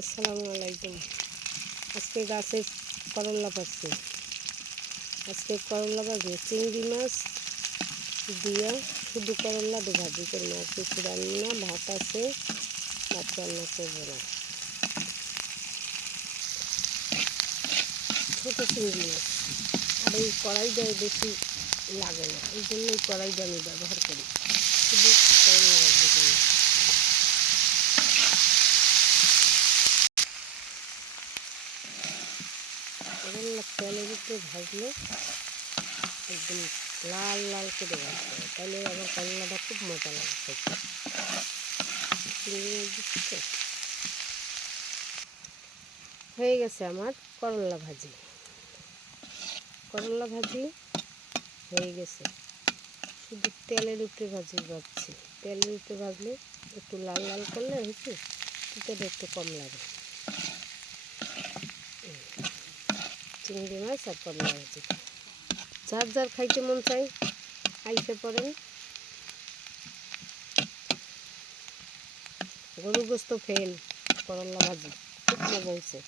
আসসালামু আলাইকুম। আজকে গাছে করল্লা পাচ্ছি। আজকে করল্লা ভাজি চিংড়ি মাছ দিয়া শুধু করল্লা দিয়ে ভাজি করবো। আর কিছু রান্না ভাত আছে, ভাত রান্না করবো না। ছোটো চিংড়ি মাছ, আর এই কড়াইটায় বেশি লাগে না, এই জন্যই কড়াইটা আমি ব্যবহার করি শুধু করল্লা ভাজি করি। করল্লা তেলের উপরে ভাজলে একদম লাল লাল করে ভাজতে হবে, তাহলে আমার করলাটা খুব মজা লাগে খেতে। হয়ে গেছে আমার করল্লা ভাজি। করল্লা ভাজি হয়ে গেছে, শুধু তেলের উপরে ভাজছি। তেলের উপরে ভাজলে একটু লাল লাল করলে হয়েছে, তেলটা একটু কম লাগে। চিংড়ি মাছ আর করল্লা ভাজি, যার যার খাইতে মন চাই আইসে পড়েন। গরু গোস্ত ফেল, করল্লা ভাজি খুব মজা হয়েছে।